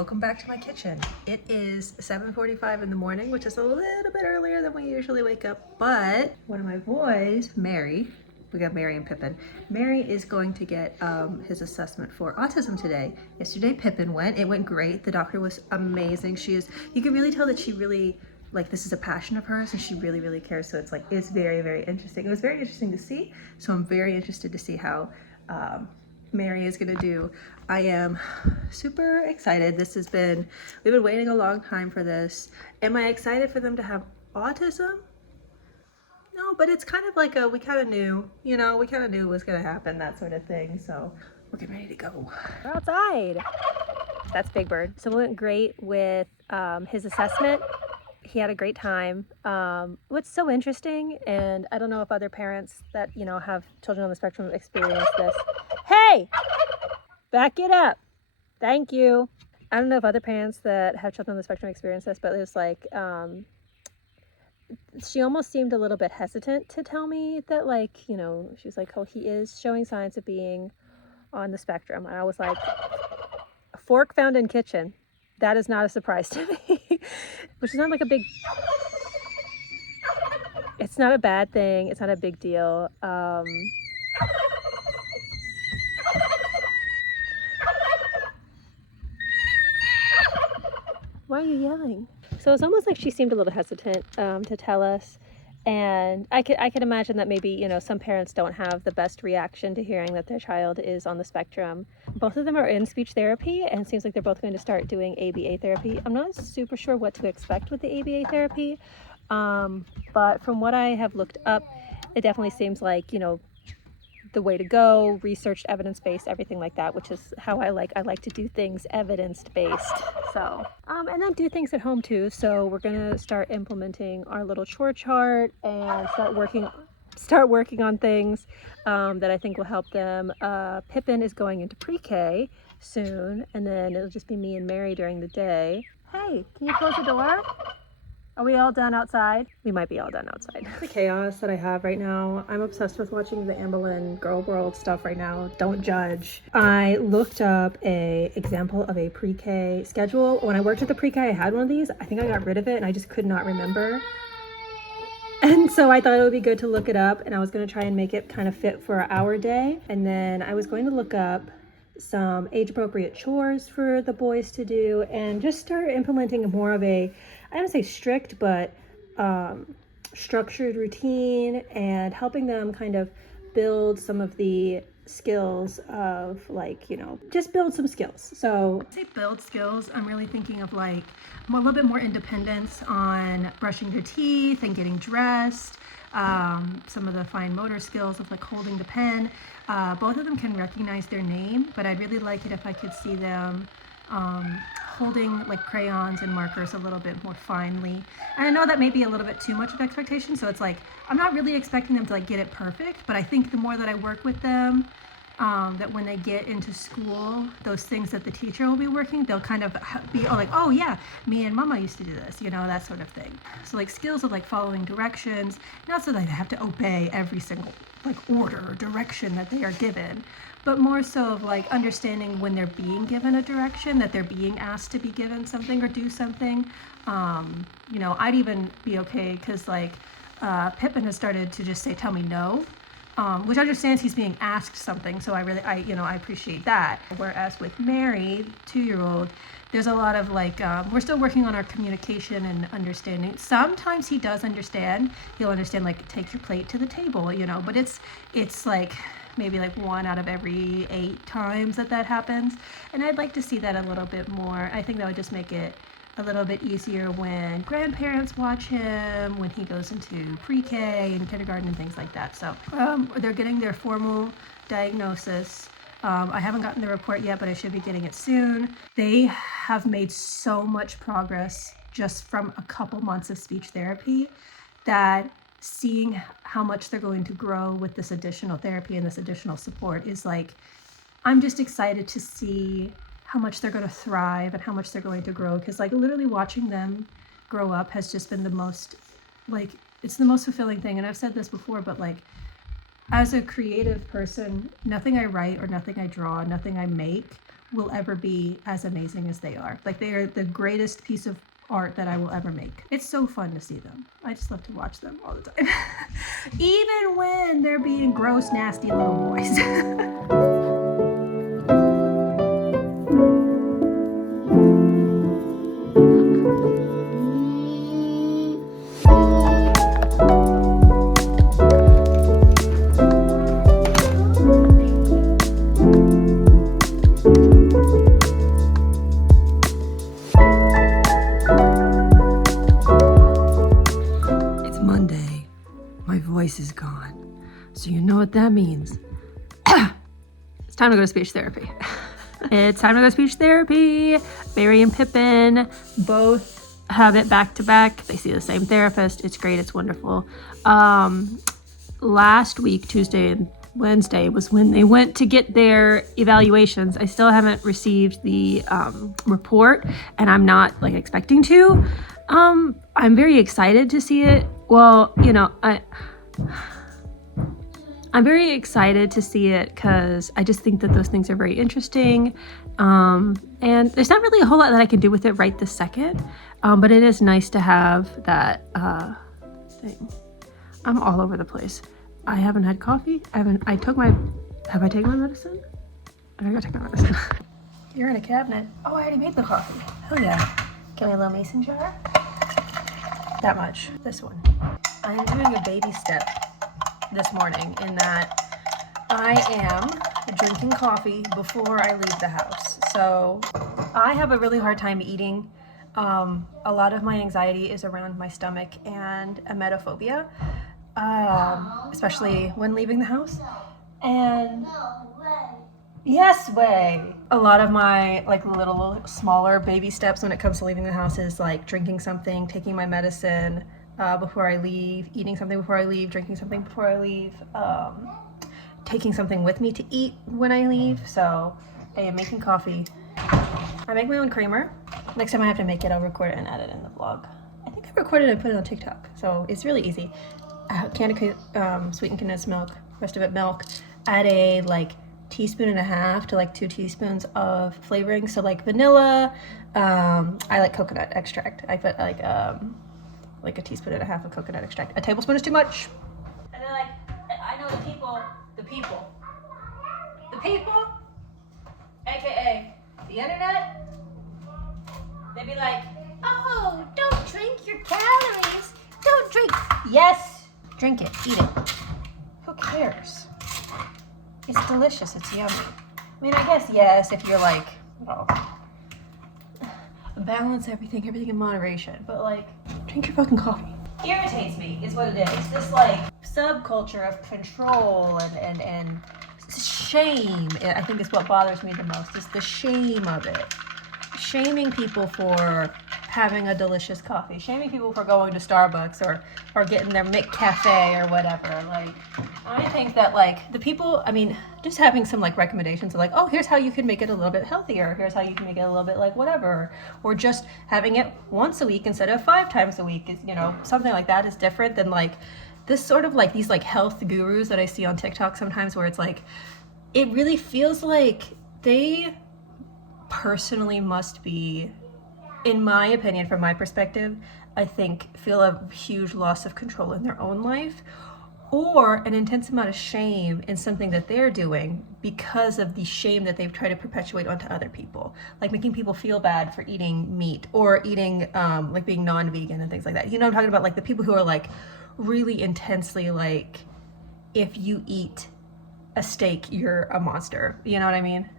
welcome back to my kitchen. It is 7:45 in the morning, which is a little bit earlier than we usually wake up, but one of my boys, Mary, we got Mary and Pippin. Mary is going to get his assessment for autism today. Yesterday Pippin went, it went great. The doctor was amazing. You can really tell that she really, this is a passion of hers and she really cares. So it's very interesting. It was very interesting to see. So I'm very interested to see how Mary is gonna do. I am super excited. We've been waiting a long time for this. Am I excited for them to have autism? No, but it's kind of like we kind of knew, we kind of knew it was gonna happen, that sort of thing. So we're getting ready to go. We're outside. That's Big Bird. So it went great with his assessment. He had a great time. What's so interesting, and I don't know if other parents that, have children on the spectrum experience this. Hey, back it up. Thank you. I don't know if other parents that have children on the spectrum experience this, but it was like, she almost seemed a little bit hesitant to tell me that, she was like, oh, he is showing signs of being on the spectrum. And I was like, a fork found in kitchen. That is not a surprise to me, which is not like a big, it's not a bad thing. It's not a big deal. Why are you yelling? So it's almost like she seemed a little hesitant to tell us. And I could imagine that maybe, some parents don't have the best reaction to hearing that their child is on the spectrum. Both of them are in speech therapy, and it seems like they're both going to start doing ABA therapy. I'm not super sure what to expect with the ABA therapy, but from what I have looked up, it definitely seems like, the way to go, researched, evidence-based, everything like that, which is how I like to do things evidence-based. So, and then do things at home too. So we're gonna start implementing our little chore chart and start working on things that I think will help them. Pippin is going into pre-K soon, and then it'll just be me and Mary during the day. Hey, can you close the door? Are we all done outside? We might be all done outside. The chaos that I have right now, I'm obsessed with watching the Amberlynn Girl World stuff right now. Don't judge. I looked up a example of a pre-K schedule. When I worked at the pre-K, I had one of these. I think I got rid of it and I just could not remember. And so I thought it would be good to look it up, and I was going to try and make it kind of fit for our day. And then I was going to look up some age-appropriate chores for the boys to do and just start implementing more of a, I don't say strict, but structured routine, and helping them kind of build some of the skills of just build some skills. So I say build skills, I'm really thinking of a little bit more independence on brushing their teeth and getting dressed. Some of the fine motor skills of holding the pen. Both of them can recognize their name, but I'd really like it if I could see them holding crayons and markers a little bit more finely. And I know that may be a little bit too much of expectation, so it's I'm not really expecting them to get it perfect, but I think the more that I work with them, that when they get into school, those things that the teacher will be working, they'll kind of be oh yeah, me and mama used to do this, that sort of thing. So skills of following directions, not so that they have to obey every single order or direction that they are given, but more so of understanding when they're being given a direction, that they're being asked to be given something or do something. I'd even be okay because Pippin has started to just say, tell me no. Which understands he's being asked something, so I appreciate that. Whereas with Mary, 2-year-old, there's a lot of we're still working on our communication and understanding. Sometimes he does understand. He'll understand take your plate to the table, but it's maybe 1 out of every 8 times that happens. And I'd like to see that a little bit more. I think that would just make it a little bit easier when grandparents watch him, when he goes into pre-K and kindergarten and things like that. So they're getting their formal diagnosis. I haven't gotten the report yet, but I should be getting it soon. They have made so much progress just from a couple months of speech therapy that seeing how much they're going to grow with this additional therapy and this additional support is I'm just excited to see how much they're going to thrive and how much they're going to grow, because literally watching them grow up has just been the most it's the most fulfilling thing. And I've said this before, but as a creative person, nothing I write or nothing I draw, nothing I make will ever be as amazing as they are. Like, they are the greatest piece of art that I will ever make. It's so fun to see them. I just love to watch them all the time. Even when they're being gross, nasty little boys. Monday, my voice is gone. So you know what that means. It's time to go to speech therapy. It's time to go to speech therapy. Mary and Pippin both have it back to back. They see the same therapist. It's great. It's wonderful. Last week, Tuesday and Wednesday, was when they went to get their evaluations. I still haven't received the report, and I'm not like expecting to. I'm very excited to see it. Well, you know, I'm very excited to see it because I just think that those things are very interesting. And there's not really a whole lot that I can do with it right this second. But it is nice to have that thing. I'm all over the place. I haven't had coffee. Have I taken my medicine? I gotta take my medicine. You're in a cabinet. Oh, I already made the coffee. Hell yeah. Get my little mason jar. That much. This one. I am doing a baby step this morning in that I am drinking coffee before I leave the house. So I have a really hard time eating. A lot of my anxiety is around my stomach and emetophobia, especially when leaving the house. And yes, way. A lot of my like little smaller baby steps when it comes to leaving the house is like drinking something, taking my medicine before I leave, eating something before I leave, drinking something before I leave, taking something with me to eat when I leave. So I am making coffee. I make my own creamer. Next time I have to make it, I'll record it and add it in the vlog. I think I recorded it and put it on TikTok, so it's really easy. A can of sweetened condensed milk, rest of it milk. Add a like teaspoon and a half to like 2 teaspoons of flavoring. So like vanilla. I like coconut extract. I put like a teaspoon and a half of coconut extract. A tablespoon is too much. And then like I know the people, aka the internet. They'd be like, oh, don't drink your calories. Don't drink. Yes, drink it, eat it. Who cares? It's delicious, it's yummy. I mean, I guess yes, if you're like, oh, balance everything in moderation. But like, drink your fucking coffee. Irritates me is what it is. This like subculture of control and shame, I think is what bothers me the most, is the shame of it. Shaming people for having a delicious coffee, shaming people for going to Starbucks or getting their McCafe or whatever. Like, I think that like the people, I mean, just having some like recommendations of like, oh, here's how you can make it a little bit healthier, here's how you can make it a little bit like whatever, or just having it once a week instead of 5 times a week is, you know, something like that is different than like this sort of like these like health gurus that I see on TikTok sometimes, where it's like, it really feels like they personally must be, in my opinion, from my perspective, I think feel a huge loss of control in their own life, or an intense amount of shame in something that they're doing because of the shame that they've tried to perpetuate onto other people, like making people feel bad for eating meat or eating like being non-vegan and things like that. You know what I'm talking about? Like the people who are like really intensely like, if you eat a steak, you're a monster. You know what I mean?